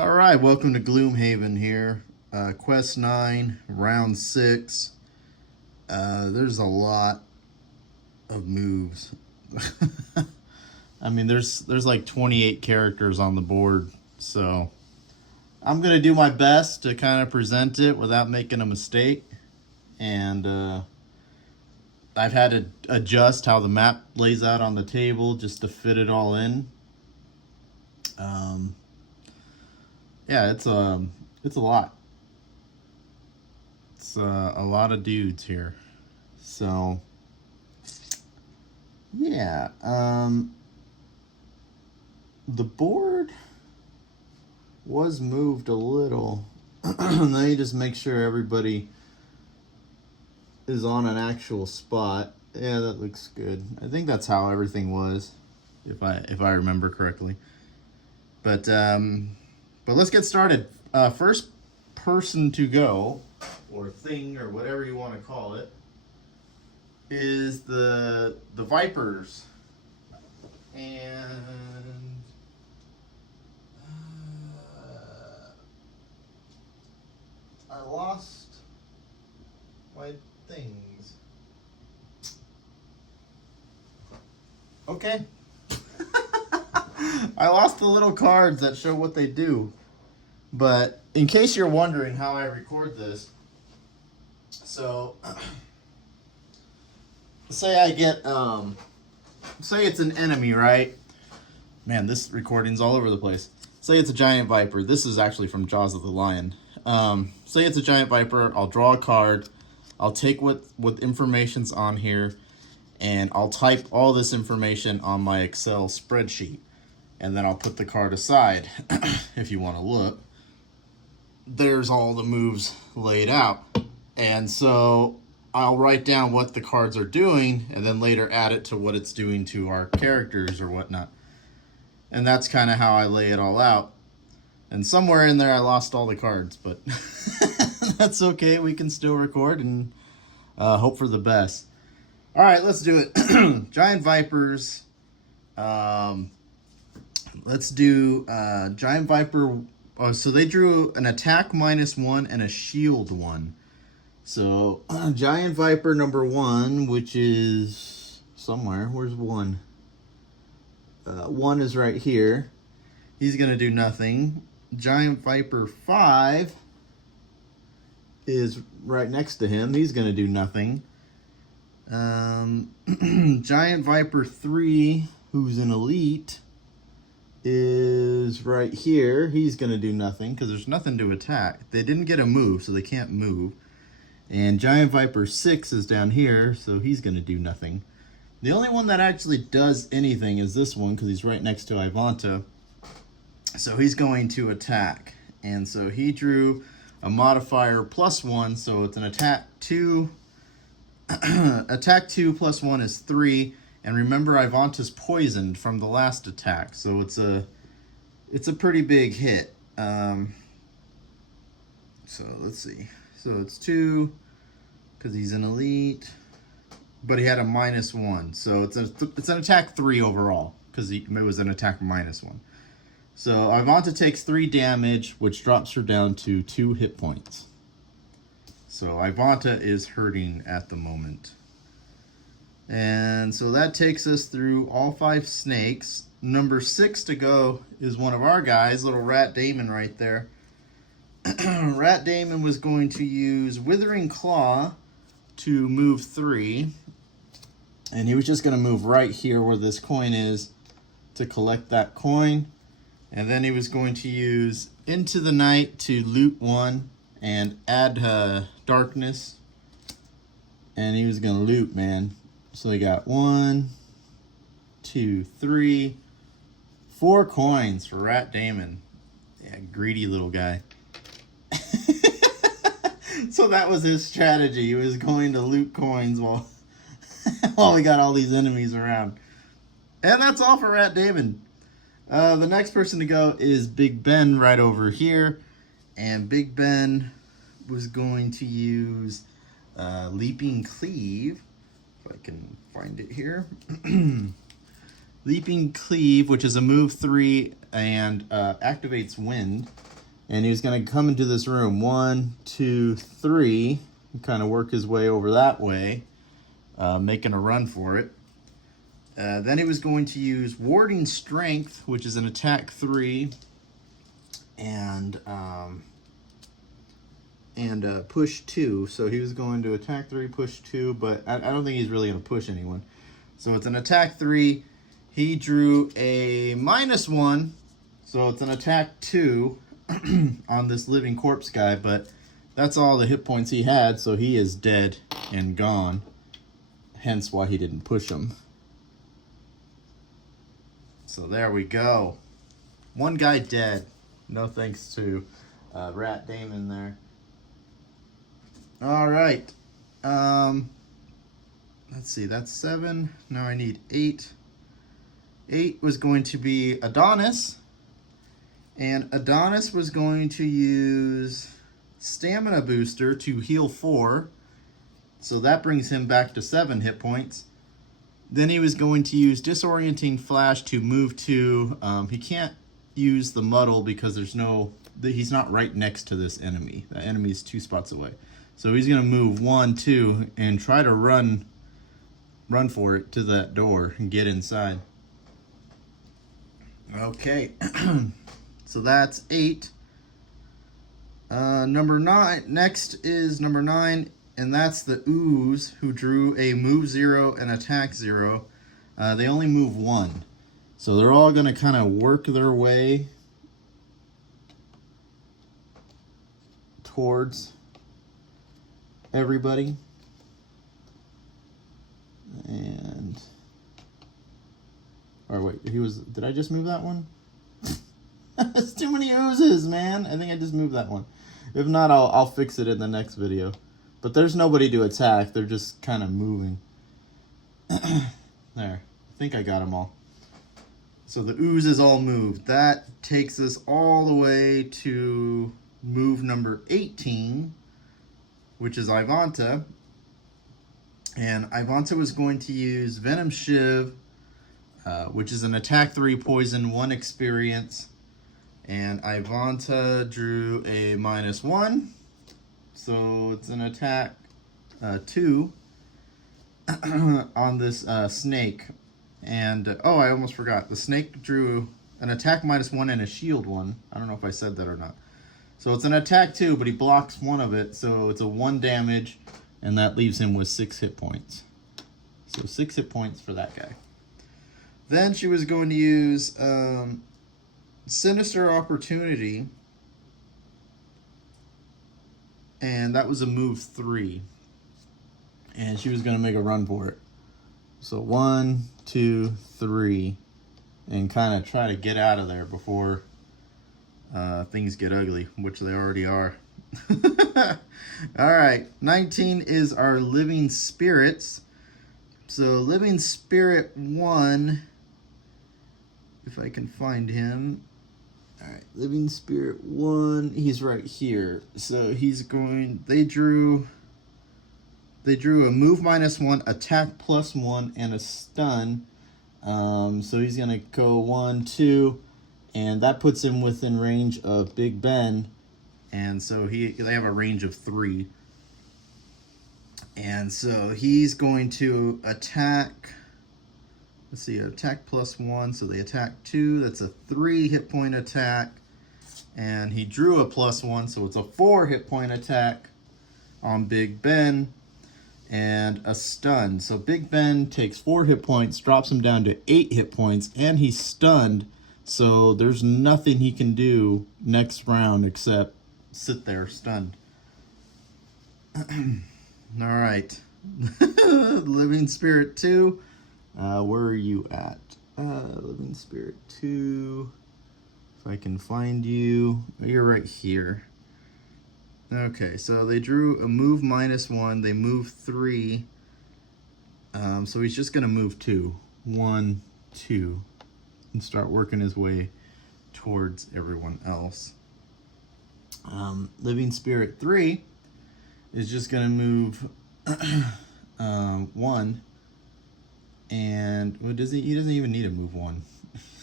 All right, welcome to Gloomhaven here. Quest 9, round 6. There's a lot of moves. I mean, there's like 28 characters on the board, so I'm going to do my best to kind of present it without making a mistake. And I've had to adjust how the map lays out on the table just to fit it all in. Yeah, it's a lot. It's a lot of dudes here. So yeah, the board was moved a little. Let me just make sure everybody is on an actual spot. Yeah, that looks good. I think that's how everything was, if I remember correctly. But let's get started. First person to go, or thing, or whatever you want to call it, is the Vipers. And I lost my things. Okay. I lost the little cards that show what they do. But in case you're wondering how I record this, so say I get say it's an enemy, right? Man, this recording's all over the place. Say it's a giant viper. This is actually from Jaws of the Lion. Say it's a giant viper. I'll draw a card. I'll take what information's on here, and I'll type all this information on my Excel spreadsheet. And then I'll put the card aside. If you want to look, there's all the moves laid out. And so I'll write down what the cards are doing and then later add it to what it's doing to our characters or whatnot. And that's kind of how I lay it all out. And somewhere in there I lost all the cards, but that's okay. We can still record and hope for the best. All right, let's do it. Giant Vipers. Let's do Giant Viper. So they drew an attack -1 and a shield 1. So Giant Viper number 1, which is somewhere. Where's 1? 1 is right here. He's going to do nothing. Giant Viper 5 is right next to him. He's going to do nothing. Giant Viper 3, who's an elite, is right here. He's going to do nothing because there's nothing to attack. They didn't get a move, so they can't move. And Giant Viper 6 is down here, so he's going to do nothing. The only one that actually does anything is this one because he's right next to Ivanta. So he's going to attack. And so he drew a modifier +1, so it's an attack 2. Attack 2 + 1 is 3. And remember, Ivanta's poisoned from the last attack, so it's a pretty big hit. So let's see. So it's 2 because he's an elite, but he had a -1, so it's an attack 3 overall because it was an attack -1. So Ivanta takes 3 damage, which drops her down to 2 hit points. So Ivanta is hurting at the moment. And so that takes us through all 5 snakes. Number 6 to go is one of our guys, little Rat Damon right there. Rat Damon was going to use Withering Claw to move 3. And he was just going to move right here where this coin is to collect that coin. And then he was going to use Into the Night to loot 1 and add Darkness. And he was going to loot, man. So he got 1, 2, 3, 4 coins for Rat Damon. Yeah, greedy little guy. So that was his strategy. He was going to loot coins while while we got all these enemies around. And that's all for Rat Damon. The next person to go is Big Ben right over here. And Big Ben was going to use Leaping Cleave. If I can find it here. Leaping Cleave, which is a move 3 and activates Wind. And he was going to come into this room. 1, 2, 3. Kind of work his way over that way, making a run for it. Then he was going to use Warding Strength, which is an attack 3, and push 2. So he was going to attack 3, push 2, but I don't think he's really going to push anyone. So it's an attack 3. He drew a -1, so it's an attack 2 on this living corpse guy, but that's all the hit points he had, so he is dead and gone. Hence why he didn't push him. So there we go. One guy dead. No thanks to Rat Damon there. All right. Let's see, that's 7. Now I need 8. 8 was going to be Adonis. And Adonis was going to use Stamina Booster to heal 4. So that brings him back to 7 hit points. Then he was going to use Disorienting Flash to move 2. He can't use the Muddle because he's not right next to this enemy. The enemy is 2 spots away. So he's going to move 1, 2, and try to run for it to that door and get inside. Okay, so that's 8. Number 9. Next is number 9, and that's the Ooze, who drew a move 0 and attack 0. They only move 1, so they're all going to kind of work their way towards everybody. And or wait, did I just move that one? There's too many oozes, man. I think I just moved that one. If not, I'll fix it in the next video. But there's nobody to attack. They're just kind of moving. There. I think I got them all. So the oozes all moved. That takes us all the way to move number 18, which is Ivanta. And Ivanta was going to use Venom Shiv, which is an attack 3 poison, 1 experience. And Ivanta drew a -1, so it's an attack 2 on this snake. And oh, I almost forgot. The snake drew an attack -1 and a shield 1. I don't know if I said that or not. So it's an attack 2, but he blocks 1 of it, so it's a 1 damage, and that leaves him with 6 hit points. So 6 hit points for that guy. Then she was going to use Sinister Opportunity, and that was a move 3. And she was going to make a run for it. So 1, 2, 3, and kind of try to get out of there before things get ugly, which they already are. All right, 19 is our Living Spirits. So Living Spirit 1, if I can find him. All right, Living Spirit 1, he's right here. So they drew a move -1, attack +1, and a stun. So he's gonna go 1, 2, and that puts him within range of Big Ben. And so they have a range of 3. And so he's going to attack, let's see, attack +1, so they attack 2. That's a 3 hit point attack. And he drew a +1, so it's a 4 hit point attack on Big Ben. And a stun. So Big Ben takes 4 hit points, drops him down to 8 hit points, and he's stunned. So there's nothing he can do next round except sit there stunned. All right. Living Spirit 2. Where are you at? Living Spirit 2. If I can find you. Oh, you're right here. Okay, so they drew a move -1. They move 3. So he's just going to move 2. 1, 2. And start working his way towards everyone else. Living Spirit 3 is just going to move 1. And well, he doesn't even need to move 1.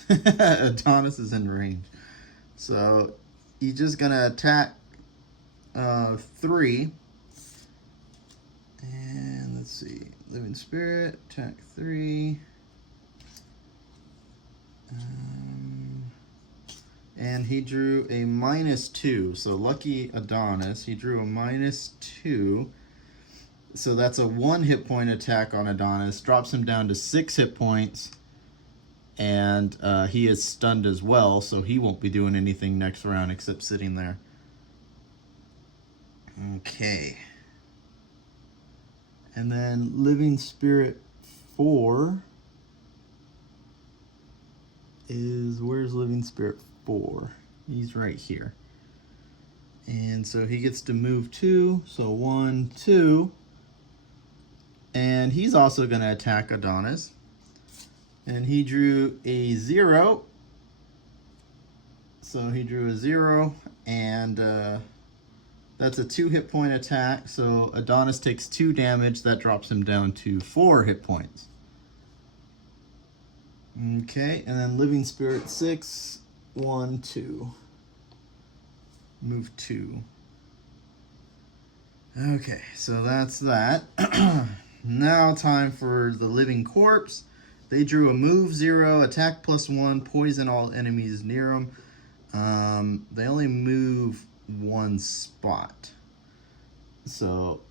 Adonis is in range. So he's just gonna attack 3. And let's see, Living Spirit, attack 3. And he drew a -2. So lucky Adonis, he drew a -2. So that's a 1 hit point attack on Adonis, drops him down to 6 hit points. And he is stunned as well, so he won't be doing anything next round except sitting there. Okay. And then Living Spirit 4 is, where's Living Spirit 4? He's right here. And so he gets to move 2, so 1, 2. And he's also going to attack Adonis. And he drew a 0. So he drew a 0, and that's a 2 hit point attack. So Adonis takes 2 damage. That drops him down to 4 hit points. Okay, and then Living Spirit 6, 1, 2. Move 2. Okay, so that's that. Now time for the Living Corpse. They drew a move 0, attack +1, poison all enemies near them. They only move 1 spot. So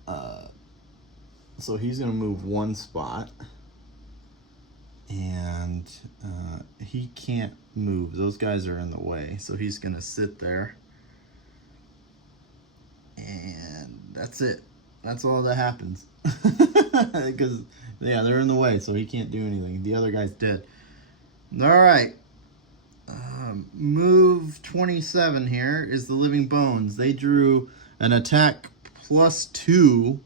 he's going to move 1 spot. And he can't move. Those guys are in the way. So he's going to sit there. And that's it. That's all that happens. Because, yeah, they're in the way, so he can't do anything. The other guy's dead. All right. Move 27 here is the Living Bones. They drew an attack +2,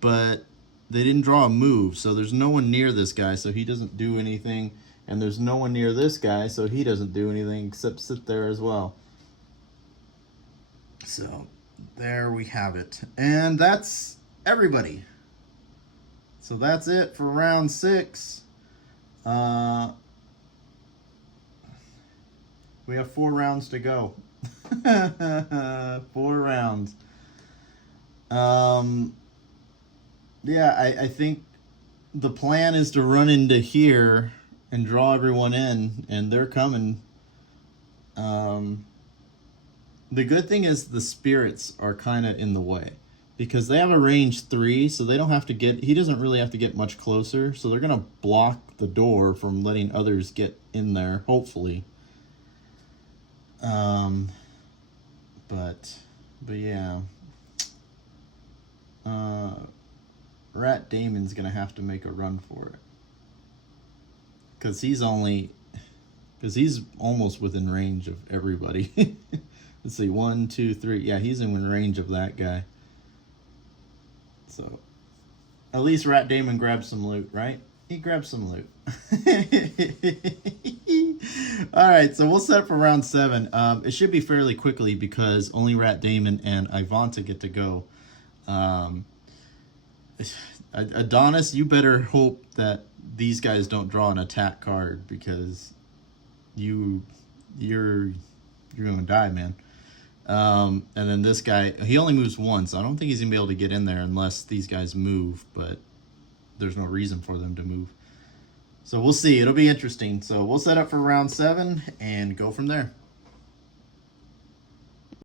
but they didn't draw a move. So there's no one near this guy, so he doesn't do anything. And there's no one near this guy, so he doesn't do anything except sit there as well. So there we have it. And that's everybody. So that's it for round 6. We have 4 rounds to go. 4 rounds. Yeah, I think the plan is to run into here and draw everyone in, and they're coming. The good thing is the spirits are kind of in the way, because they have a range 3, so they don't have to get, he doesn't really have to get much closer, so they're going to block the door from letting others get in there, hopefully. But yeah. Rat Damon's going to have to make a run for it. Because he's almost within range of everybody. Let's see, 1, 2, 3. Yeah, he's in range of that guy. So, at least Rat Damon grabbed some loot, right? He grabbed some loot. Alright, so we'll set up for round 7. It should be fairly quickly because only Rat Damon and Ivanta get to go. Adonis, you better hope that these guys don't draw an attack card, because you're gonna die, man. And then this guy, he only moves once. I don't think he's gonna be able to get in there unless these guys move, but there's no reason for them to move. So we'll see. It'll be interesting. So we'll set up for round 7 and go from there.